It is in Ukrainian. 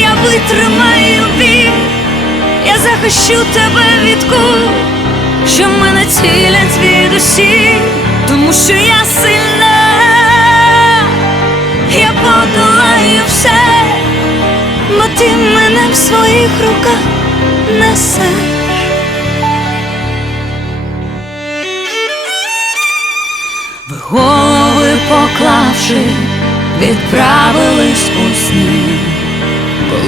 я витримаю він, я захищу тебе від кул, що мене цілять від усі, тому що я сильна, я подолаю все, бо ти мене в своїх руках несеш. Голови поклавши, відправились у сніг